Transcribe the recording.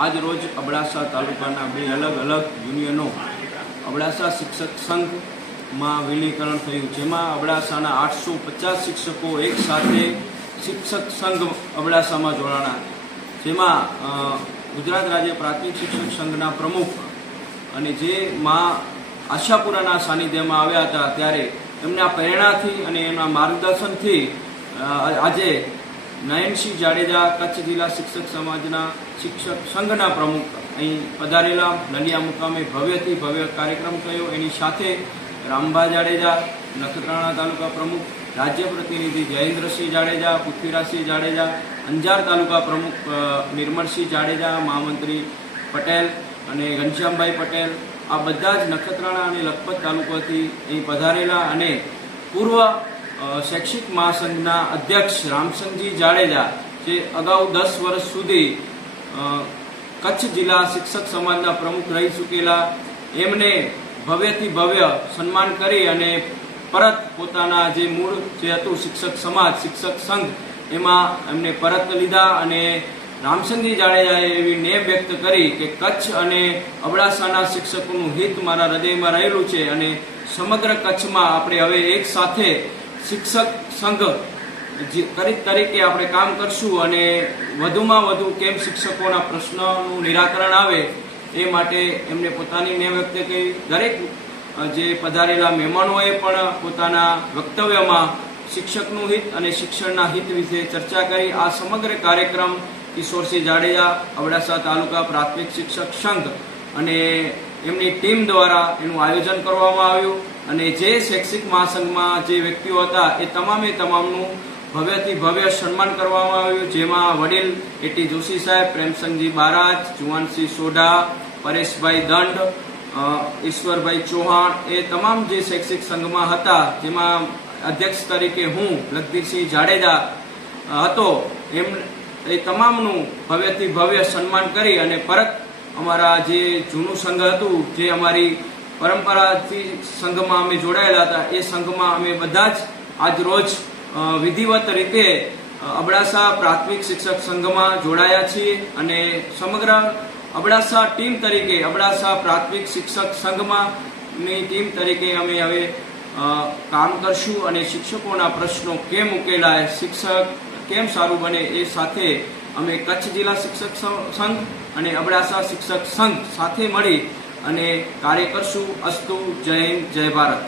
આજ રોજ અબડાસા તાલુકાના બે અલગ અલગ યુનિયનો અબડાસા શિક્ષક સંઘમાં વિલીનીકરણ થયું, જેમાં અબડાસાના 850 શિક્ષકો એક સાથે શિક્ષક સંઘ અબડાસામાં જોડાણા, જેમાં ગુજરાત રાજ્ય પ્રાથમિક શિક્ષક સંઘના પ્રમુખ અને જે માં આશાપુરાના સાનિધ્યમાં આવ્યા હતા, ત્યારે એમના પ્રેરણાથી અને એમના માર્ગદર્શનથી આજે નયનસિંહ જાડેજા કચ્છ જિલ્લા શિક્ષક સમાજના શિક્ષક સંઘના પ્રમુખ અહીં પધારેલા. નલિયા મુકામે ભવ્યથી ભવ્ય કાર્યક્રમ થયો. એની સાથે રામભા જાડેજા નખત્રાણા તાલુકા પ્રમુખ, રાજ્ય પ્રતિનિધિ જયેન્દ્રસિંહ જાડેજા, પૃથ્વીરાજસિંહ જાડેજા, અંજાર તાલુકા પ્રમુખ નિર્મળસિંહ જાડેજા, મહામંત્રી પટેલ અને ઘનશ્યામભાઈ પટેલ, આ બધા જ નખત્રાણા અને લખપત તાલુકાથી અહીં પધારેલા. અને પૂર્વ શૈક્ષિક મહાસંઘના અધ્યક્ષ રામસંગજી જાડેજા, જે અગાઉ 10 વર્ષ સુધી કચ્છ જિલ્લા શિક્ષક સમાજના પ્રમુખ રહી ચૂકેલા, એમને ભવ્યથી ભવ્ય સન્માન કરી અને પરત પોતાના જે મૂળ જે હતું શિક્ષક સમાજ શિક્ષક સંઘ એમાં એમને પરત લીધા. અને રામસંગજી જાડેજાએ એવી નેમ વ્યક્ત કરી કે કચ્છ અને અબડાસાના શિક્ષકોનું હિત મારા હૃદયમાં રહેલું છે અને સમગ્ર કચ્છમાં આપણે હવે એક સાથે શિક્ષક સંઘ તરીકે આપણે કામ કરશું અને વધુમાં વધુ કેમ શિક્ષકોના પ્રશ્નોનું નિરાકરણ આવે એ માટે એમને પોતાની નેમ વ્યક્ત કરી. દરેક જે પધારેલા મહેમાનોએ પણ પોતાના વક્તવ્યમાં શિક્ષકનું હિત અને શિક્ષણના હિત વિશે ચર્ચા કરી. આ સમગ્ર કાર્યક્રમ કિશોરસિંહ જાડેજા, અબડાસા તાલુકા પ્રાથમિક શિક્ષક સંઘ અને એમની ટીમ દ્વારા એનું આયોજન કરવામાં આવ્યું. અને જે શૈક્ષિક મહાસંઘમાં જે વ્યક્તિઓ હતા એ તમામનું ભવ્યથી ભવ્ય સન્માન કરવામાં આવ્યું, જેમાં વડીલ એટી જોશી સાહેબ, પ્રેમસંગજી બારાજ, જુવાનસિંહ સોઢા, પરેશભાઈ દંડ, ઈશ્વરભાઈ ચૌહાણ, એ તમામ જે શૈક્ષિક સંઘમાં હતા, જેમાં અધ્યક્ષ તરીકે હું લખધીરસિંહ જાડેજા હતો, એ તમામનું ભવ્યથી ભવ્ય સન્માન કરી અને પરત અમારા જે જૂનું સંઘ હતું, જે અમારી પરંપરાથી સંઘમાં અમે જોડાયેલા હતા, એ સંઘમાં અમે બધા જ આજ રોજ વિધિવત રીતે અબડાસા પ્રાથમિક શિક્ષક સંઘમાં જોડાયા છીએ. અને સમગ્ર અબડાસા ટીમ તરીકે અબડાસા પ્રાથમિક શિક્ષક સંઘમાંની ટીમ તરીકે અમે હવે કામ કરશું અને શિક્ષકોના પ્રશ્નો કેમ ઉકેલાય, શિક્ષક કેમ સારું બને, એ સાથે અમે કચ્છ જિલ્લા શિક્ષક સંઘ અને અબડાસા શિક્ષક સંઘ સાથે મળી અને કાર્ય કરશું. અસ્તુ. જય હિન્દ, જય ભારત.